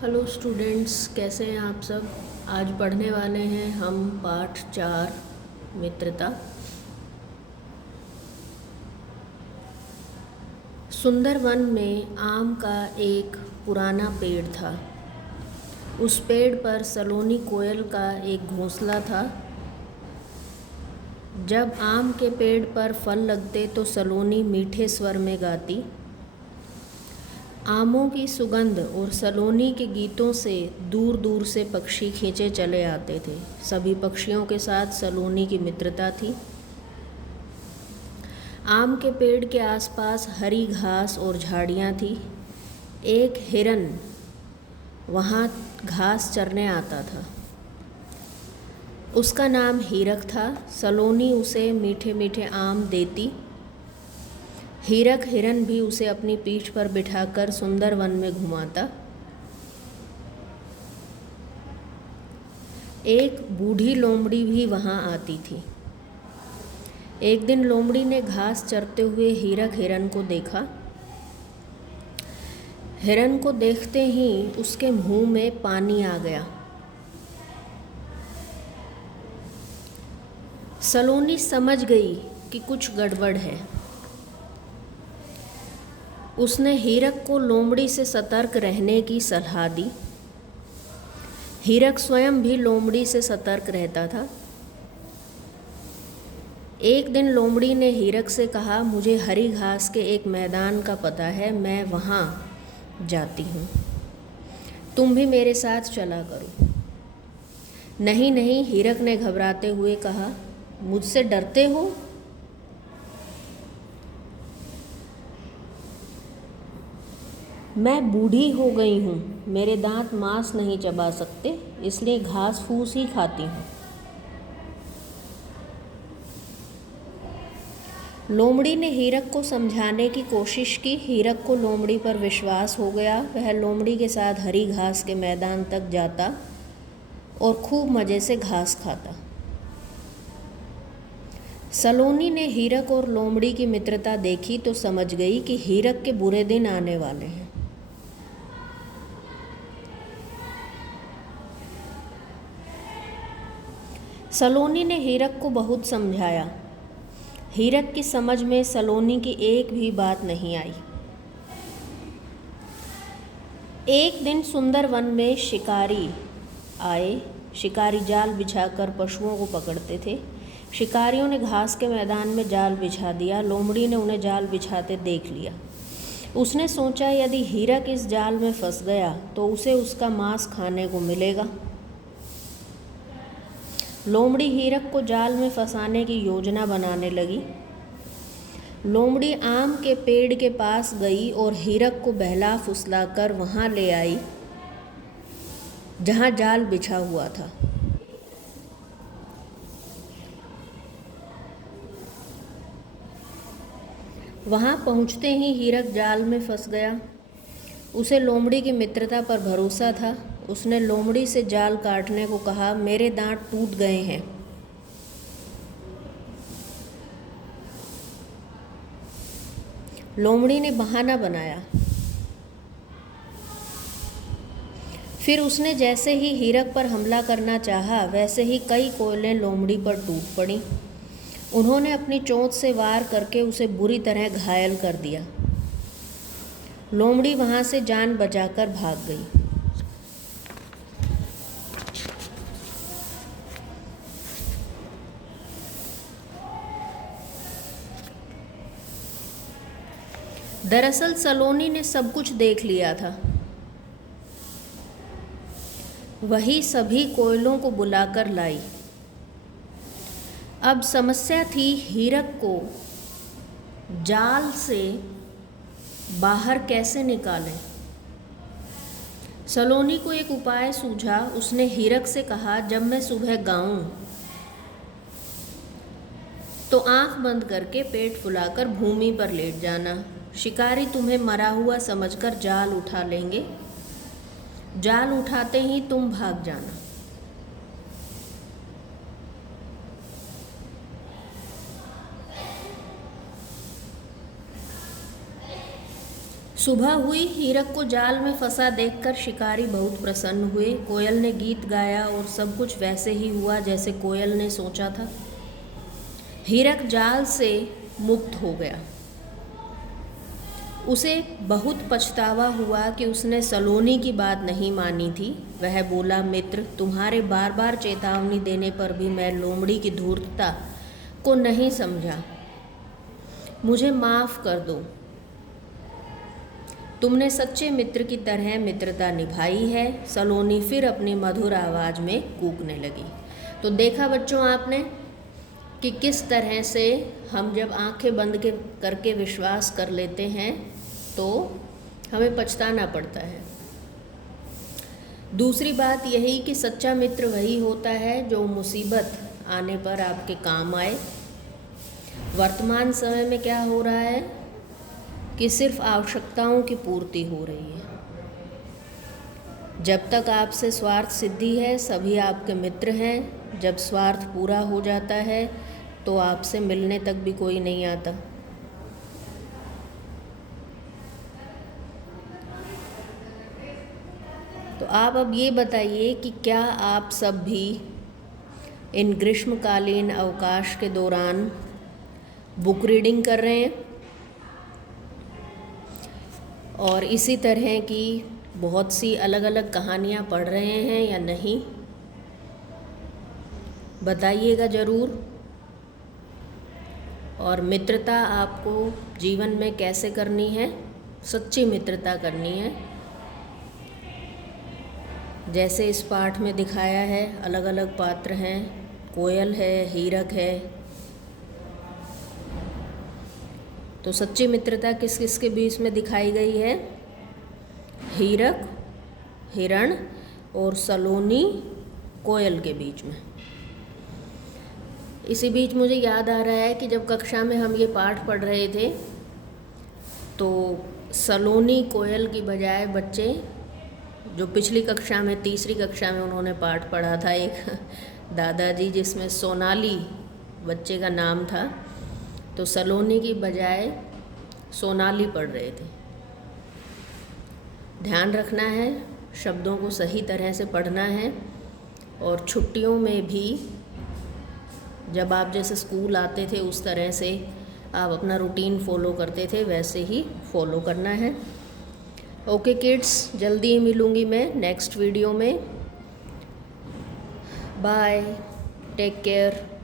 Hello students, कैसे हैं आप सब। आज पढ़ने वाले हैं हम पाठ 4 मित्रता। सुंदरवन में आम का एक पुराना पेड़ था। उस पेड़ पर सलोनी कोयल का एक घोंसला था। जब आम के पेड़ पर फल लगते तो सलोनी मीठे स्वर में गाती। आमों की सुगंध और सलोनी के गीतों से दूर दूर से पक्षी खींचे चले आते थे। सभी पक्षियों के साथ सलोनी की मित्रता थी। आम के पेड़ के आसपास हरी घास और झाड़ियाँ थी। एक हिरन वहाँ घास चरने आता था। उसका नाम हीरक था। सलोनी उसे मीठे मीठे आम देती। हीरक हिरन भी उसे अपनी पीठ पर बिठाकर सुंदर वन में घुमाता। एक बूढ़ी लोमड़ी भी वहाँ आती थी। एक दिन लोमड़ी ने घास चरते हुए हीरक हिरन को देखा। हिरन को देखते ही उसके मुंह में पानी आ गया। सलोनी समझ गई कि कुछ गड़बड़ है। उसने हीरक को लोमड़ी से सतर्क रहने की सलाह दी। हीरक स्वयं भी लोमड़ी से सतर्क रहता था। एक दिन लोमड़ी ने हीरक से कहा, मुझे हरी घास के एक मैदान का पता है, मैं वहाँ जाती हूँ, तुम भी मेरे साथ चला करो। नहीं नहीं, हीरक ने घबराते हुए कहा, मुझसे डरते हो? मैं बूढ़ी हो गई हूँ, मेरे दांत मांस नहीं चबा सकते, इसलिए घास फूस ही खाती हूँ। लोमड़ी ने हीरक को समझाने की कोशिश की। हीरक को लोमड़ी पर विश्वास हो गया। वह लोमड़ी के साथ हरी घास के मैदान तक जाता और खूब मज़े से घास खाता। सलोनी ने हीरक और लोमड़ी की मित्रता देखी तो समझ गई कि हीरक के बुरे दिन आने वाले हैं। सलोनी ने हीरक को बहुत समझाया। हीरक की समझ में सलोनी की एक भी बात नहीं आई। एक दिन सुंदर वन में शिकारी आए। शिकारी जाल बिछाकर पशुओं को पकड़ते थे। शिकारियों ने घास के मैदान में जाल बिछा दिया। लोमड़ी ने उन्हें जाल बिछाते देख लिया। उसने सोचा, यदि हीरक इस जाल में फंस गया तो उसे उसका मांस खाने को मिलेगा। लोमड़ी हीरक को जाल में फंसाने की योजना बनाने लगी। लोमड़ी आम के पेड़ के पास गई और हीरक को बहला फुसलाकर वहाँ ले आई जहाँ जाल बिछा हुआ था। वहाँ पहुँचते ही हीरक जाल में फंस गया। उसे लोमड़ी की मित्रता पर भरोसा था। उसने लोमड़ी से जाल काटने को कहा। मेरे दांत टूट गए हैं। लोमड़ी ने बहाना बनाया। फिर उसने जैसे ही हीरक पर हमला करना चाहा, वैसे ही कई कोयलें लोमड़ी पर टूट पड़ी। उन्होंने अपनी चोंच से वार करके उसे बुरी तरह घायल कर दिया। लोमड़ी वहाँ से जान बचाकर भाग गई। दरअसल सलोनी ने सब कुछ देख लिया था। वही सभी कोयलों को बुलाकर लाई। अब समस्या थी हीरक को जाल से बाहर कैसे निकालें। सलोनी को एक उपाय सूझा। उसने हीरक से कहा, जब मैं सुबह गाऊं तो आंख बंद करके पेट फुलाकर भूमि पर लेट जाना। शिकारी तुम्हें मरा हुआ समझकर जाल उठा लेंगे। जाल उठाते ही तुम भाग जाना। सुबह हुई, हीरक को जाल में फंसा देखकर शिकारी बहुत प्रसन्न हुए। कोयल ने गीत गाया और सब कुछ वैसे ही हुआ जैसे कोयल ने सोचा था। हीरक जाल से मुक्त हो गया। उसे बहुत पछतावा हुआ कि उसने सलोनी की बात नहीं मानी थी। वह बोला, मित्र, तुम्हारे बार बार चेतावनी देने पर भी मैं लोमड़ी की धूर्तता को नहीं समझा। मुझे माफ़ कर दो। तुमने सच्चे मित्र की तरह मित्रता निभाई है। सलोनी फिर अपनी मधुर आवाज़ में कूकने लगी। तो देखा बच्चों आपने कि किस तरह से हम जब आंखें बंद करके विश्वास कर लेते हैं तो हमें पछताना पड़ता है। दूसरी बात यही कि सच्चा मित्र वही होता है जो मुसीबत आने पर आपके काम आए। वर्तमान समय में क्या हो रहा है कि सिर्फ आवश्यकताओं की पूर्ति हो रही है। जब तक आपसे स्वार्थ सिद्धि है सभी आपके मित्र हैं। जब स्वार्थ पूरा हो जाता है तो आपसे मिलने तक भी कोई नहीं आता। तो आप अब ये बताइए कि क्या आप सब भी इन ग्रीष्मकालीन अवकाश के दौरान बुक रीडिंग कर रहे हैं और इसी तरह की बहुत सी अलग अलग कहानियाँ पढ़ रहे हैं या नहीं, बताइएगा ज़रूर। और मित्रता आपको जीवन में कैसे करनी है? सच्ची मित्रता करनी है। जैसे इस पाठ में दिखाया है, अलग अलग पात्र हैं, कोयल है, हीरक है। तो सच्ची मित्रता किस किस के बीच में दिखाई गई है? हीरक, हिरण और सलोनी, कोयल के बीच में। इसी बीच मुझे याद आ रहा है कि जब कक्षा में हम ये पाठ पढ़ रहे थे तो सलोनी कोयल की बजाय बच्चे जो पिछली कक्षा में, तीसरी कक्षा में उन्होंने पाठ पढ़ा था, एक दादाजी जिसमें सोनाली बच्चे का नाम था, तो सलोनी की बजाय सोनाली पढ़ रहे थे। ध्यान रखना है, शब्दों को सही तरह से पढ़ना है। और छुट्टियों में भी जब आप जैसे स्कूल आते थे उस तरह से आप अपना रूटीन फॉलो करते थे, वैसे ही फॉलो करना है। ओके किड्स, जल्दी ही मिलूँगी मैं नेक्स्ट वीडियो में। Bye, take care.